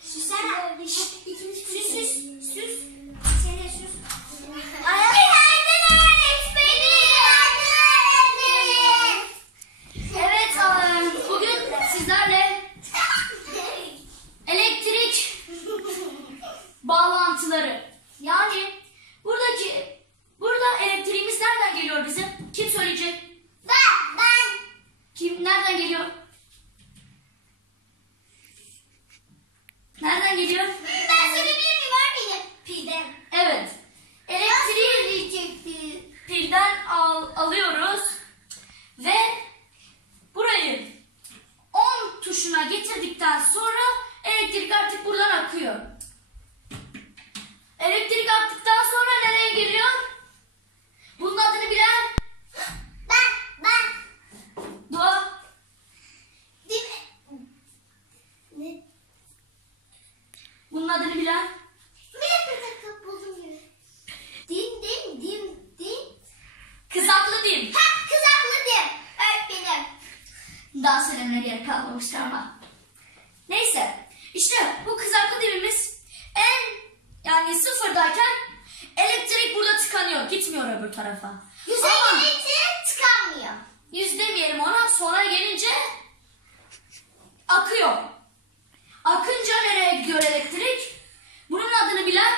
Süsene. Süs. Seni süs. Evet, bugün sizlerle elektrik bağlantıları, yani burada elektriğimiz nereden geliyor bizim? Kim söyleyecek? Ben. Kim? Nereden geliyor? Nereden geliyor? Ben söyleyebilir miyim? Var mıydı? Pilden. Evet. Elektriği pilden alıyoruz ve burayı 10 tuşuna getirdikten sonra elektrik artık buradan akıyor. Elektrik aktıktan sonra nereye geliyor? Bunun adını bilen? Ben. Doğa. Değil mi? Ne? Bunun adını bilen? Bir dakika buldum gibi. Din. Kızaklı dim. Kızaklı din. Öğretmenim. Daha söylemene gerek kalmamıştı ama. Neyse. İşte bu kızaklı dimimiz yani sıfırdayken elektrik burada tıkanıyor. Gitmiyor öbür tarafa. Yüze gelince tıkanmıyor. 100 demeyelim ona. Sonra gelince akıyor. Akınca nereye gidiyor elektrik? Bunun adını bilen?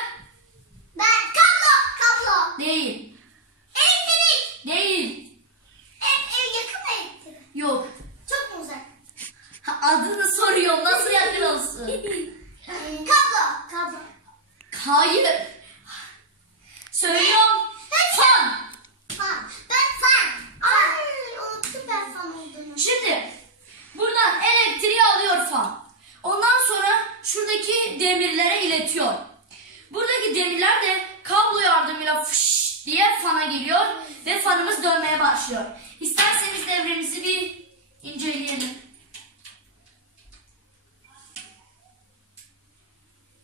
Ben. Kablo. Değil. Elektrik. Değil. Ev yakın mı elektrik? Yok. Çok mu uzak? Adını soruyorum. Nasıl yakın olsun? Kablo. Hayır. Söylüyorum. Fan. Ben fan. Ay, unuttum ben fan olduğunu. Şimdi buradan elektriği alıyor fan. Ondan sonra şuradaki demirlere iletiyor. Buradaki demirler de kablo yardımıyla fış diye fana geliyor ve fanımız dönmeye başlıyor. İsterseniz devremizi bir inceleyelim.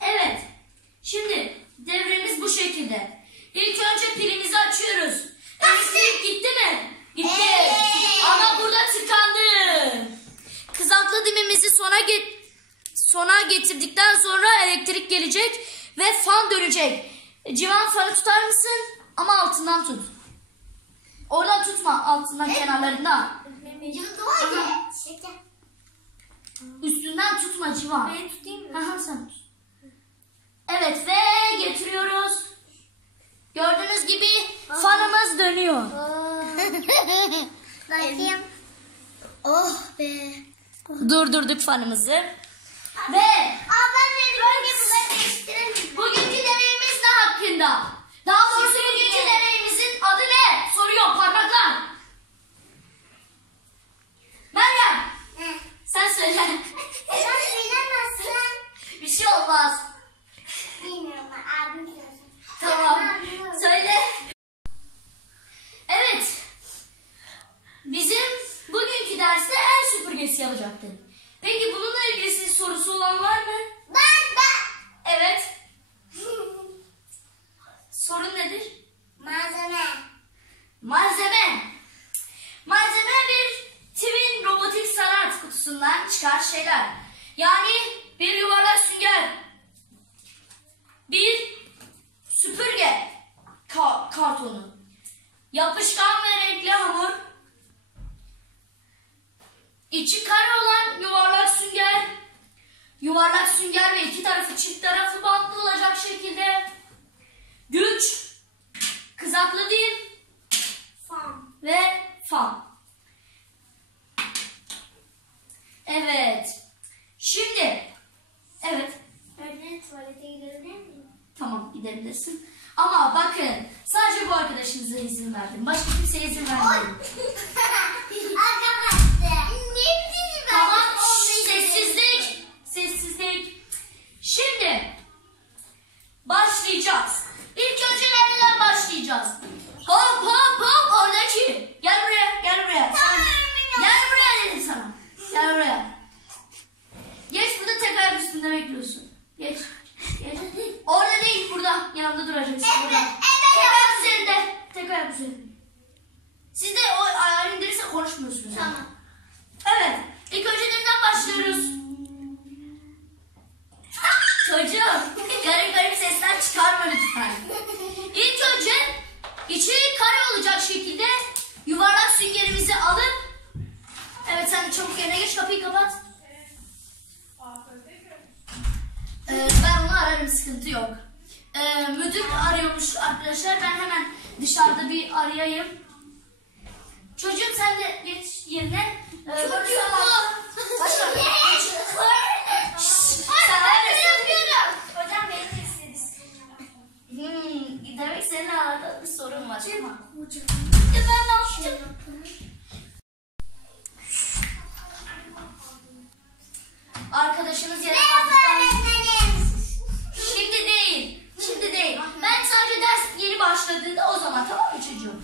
Evet. Şimdi devremiz bu şekilde. İlk önce pilimizi açıyoruz. Elektrik gitti mi? Gitti. Ama burada tıkandı. Kızaklı dimimizi sona getirdikten sonra elektrik gelecek ve fan dönecek. Civan, fanı tutar mısın? Ama altından tut. Oradan tutma, altından, kenarlarından. Üstünden tutma Civan. Ben tutayım mı? Aha, sen tut. Evet ve getiriyoruz. Gördüğünüz gibi fanımız dönüyor. Bakayım. Oh be. Durdurduk fanımızı. Ve Ben değiştirelim. bugünkü deneyimiz ne hakkında? Daha doğrusu bugünkü deneyimizin adı ne? Soruyor parmaklar. Meryem, sen söyle. Sen bilemezsin. Bir şey olmaz. Bilmiyorum ben. Abim söylesin. Tamam. Söyle. Evet. Bizim bugünkü derste el süpürgesi yapacaktık. Peki bununla ilgili sorusu olan var mı? Ben. Evet. Sorun nedir? Malzeme. Malzeme bir Twin robotik sanat kutusundan çıkan şeyler. Yani bir yuvarlak sünger, bir süpürge kartonu, yapışkan ve renkli hamur, içi kare olan yuvarlak sünger ve iki tarafı çift taraflı bantlı olacak şekilde, güç, kızaklı dim ve fan. Evet. Şimdi evet. Öğretmenim tuvalete gidebilir miyim? Tamam, gidebilirsin. Ama bakın, sadece bu arkadaşınıza izin verdim. Başka kimseye izin vermedim. Arkadaşlar. Ne bileyim ben. Tamam, sessizlik. Şimdi başlayacağız. İlk önce nereden başlayacağız? Hop oradaki. Gel buraya. Tamam. Gel buraya dedim sana. Gel buraya. Geç, burada tek ayak üstünde bekliyorsun. Geç. Orada değil, burada. Yanımda duracaksın. Burada. Tek ayak üzerinde. Siz de o sıkıntı yok. Müdür arıyormuş arkadaşlar. Ben hemen dışarıda bir arayayım. Çocuğum sen de geç yerine. Hocam beni de isteriz. Demek senin arada bir sorun var. Tamam. Ben ne yapacağım? Arkadaşınız Merhaba öğretmenim. Şimdi değil. Şimdi değil. Ben sadece ders yeni başladığında o zaman, tamam mı çocuğum?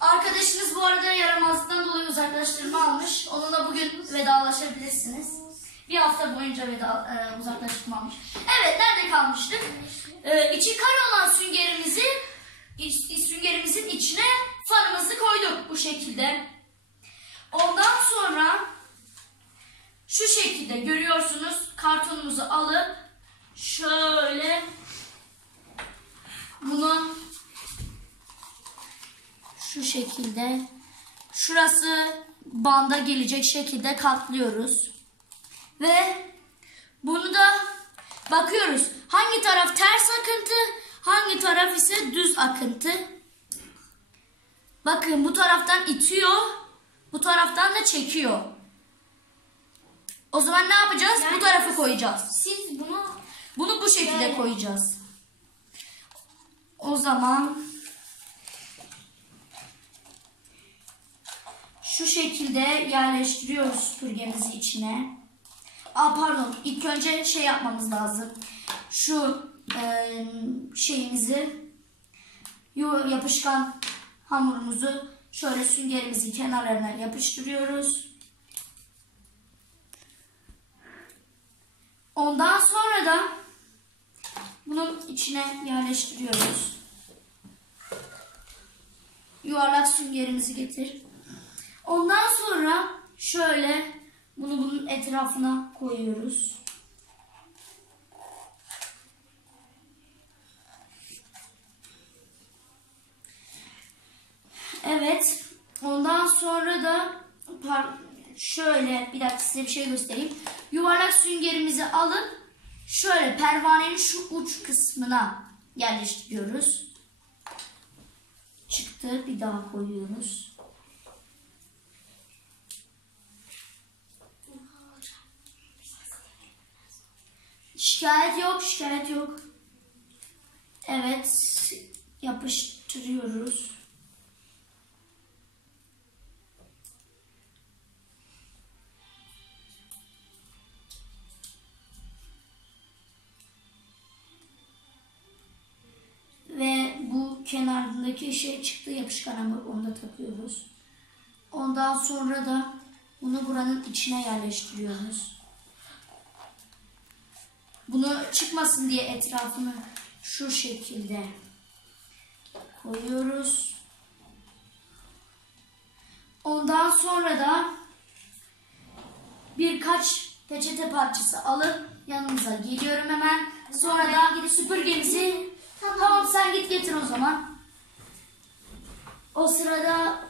Arkadaşınız bu arada yaramazlıktan dolayı uzaklaştırma almış. Onunla bugün vedalaşabilirsiniz. Bir hafta boyunca uzaklaştırma almış. Evet, nerede kalmıştık? İçi kare olan süngerimizin içine fanımızı koyduk bu şekilde. Ondan sonra şu şekilde görüyorsunuz, kartonumuzu alıp şöyle bunu şu şekilde şurası banda gelecek şekilde katlıyoruz. Ve bunu da bakıyoruz. Hangi taraf ters akıntı, hangi taraf ise düz akıntı. Bakın bu taraftan itiyor, bu taraftan da çekiyor. O zaman ne yapacağız? Yani bu tarafa koyacağız. Siz bunu bu şekilde koyacağız. O zaman şu şekilde yerleştiriyoruz süpürgemizi içine. Pardon, ilk önce şey yapmamız lazım. Şu şeyimizi, yapışkan hamurumuzu şöyle süngerimizin kenarlarına yapıştırıyoruz. Ondan sonra da bunun içine yerleştiriyoruz. Yuvarlak süngerimizi getir. Ondan sonra şöyle bunu bunun etrafına koyuyoruz. Evet. Ondan sonra da şöyle bir dakika size bir şey göstereyim. Yuvarlak süngerimizi alıp şöyle pervanenin şu uç kısmına yerleştiriyoruz. Çıktı. Bir daha koyuyoruz. Şikayet yok, şikayet yok. Evet, yapıştırıyoruz. Ve bu kenardaki şey çıktı, yapışkan hamur, onu da takıyoruz. Ondan sonra da bunu buranın içine yerleştiriyoruz. Bunu çıkmasın diye etrafını şu şekilde koyuyoruz. Ondan sonra da birkaç peçete parçası alıp yanımıza geliyorum hemen. Sonra da süpürgemizi tamam sen git getir o zaman. O sırada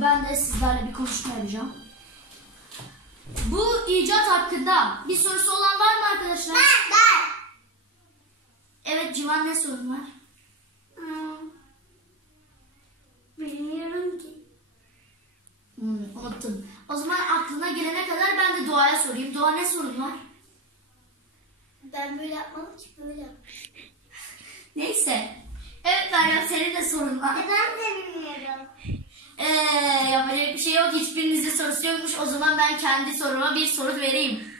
ben de sizlerle bir konuşma yapacağım. Bu icat hakkında bir sorusu olan var mı arkadaşlar? Var. Evet Civan, ne sorun var? Bilmiyorum ki. Unuttum. O zaman aklına gelene kadar ben de Doğa'ya sorayım. Doğa, ne sorun var? Ben böyle yapmadım ki, böyle yaptım. Neyse. Evet Meryem, senin de sorun var. Ben de bilmiyorum. Yapacak bir şey yok. Hiçbirinizin sorusu yokmuş. O zaman ben kendi soruma bir soru vereyim.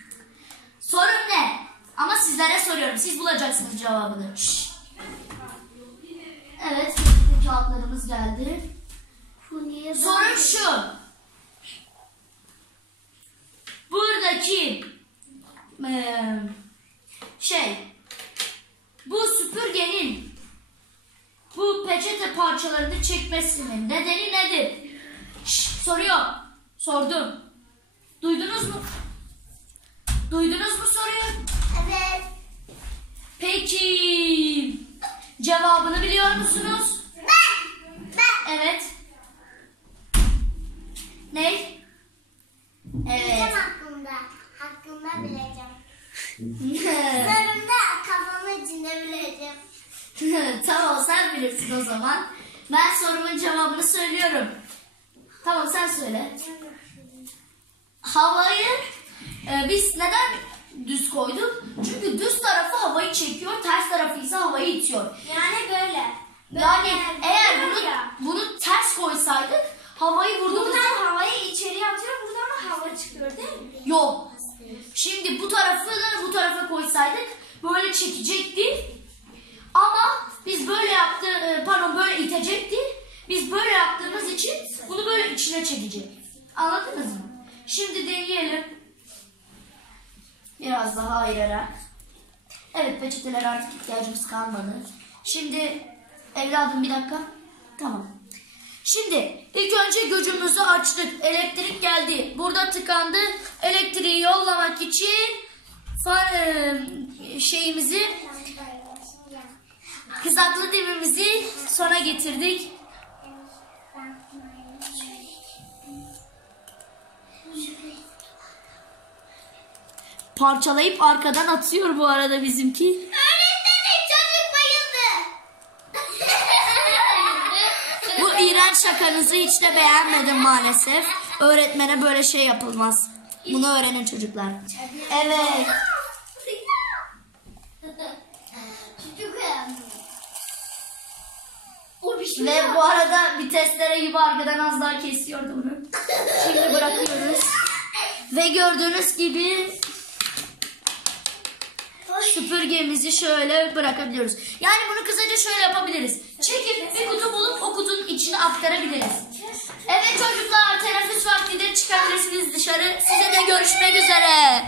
Sorun ne? Ama sizlere soruyorum. Siz bulacaksınız cevabını. Şşş. Evet. Kağıtlarımız geldi. Sorun şu. Buradaki bu süpürgenin bu peçete parçalarını çekmesinin nedeni nedir? Soruyor. Sordum. Duydunuz mu? Duydunuz mu soruyu? Evet. Peki. Cevabını biliyor musunuz? Ben. Evet. Ne? Evet. Bileceğim hakkında. Hakkında bileceğim. Sorumda kafamı Tamam, sen bilirsin o zaman. Ben sorumun cevabını söylüyorum. Tamam, sen söyle. Havayı biz neden düz koyduk? Çünkü düz tarafı havayı çekiyor, ters tarafı ise havayı itiyor. Yani böyle. Yani eğer böyle ya. bunu ters koysaydık havayı vurduğumuzda... Buradan havayı içeriye atıyor, buradan da hava çıkıyor değil mi? Yok. Şimdi bu tarafını bu tarafa koysaydık böyle çekecekti. Ama biz böyle böyle itecekti. Biz böyle yaptığımız için bunu böyle içine çekecek. Anladınız mı? Şimdi deneyelim. Biraz daha ayırarak. Evet, peçeteler artık ihtiyacımız kalmadı. Şimdi evladım bir dakika. Tamam. Şimdi ilk önce gücümüzü açtık. Elektrik geldi. Burada tıkandı. Elektriği yollamak için kızaklı demimizi sona getirdik. Parçalayıp arkadan atıyor bu arada bizimki. Öğretmenim, çocuk bayıldı. Bu iğrenç şakanızı hiç de beğenmedim maalesef. Öğretmene böyle şey yapılmaz. Bunu öğrenin çocuklar. Evet. Çocuk Ve bu arada bir testere gibi arkadan az daha kesiyordu bunu. Şimdi bırakıyoruz. Ve gördüğünüz gibi süpürgemizi şöyle bırakabiliyoruz. Yani bunu kısaca şöyle yapabiliriz. Çekip bir kutu bulup o kutunun içine aktarabiliriz. Evet çocuklar, teneffüs vaktidir, çıkabilirsiniz dışarı. Size de görüşmek üzere.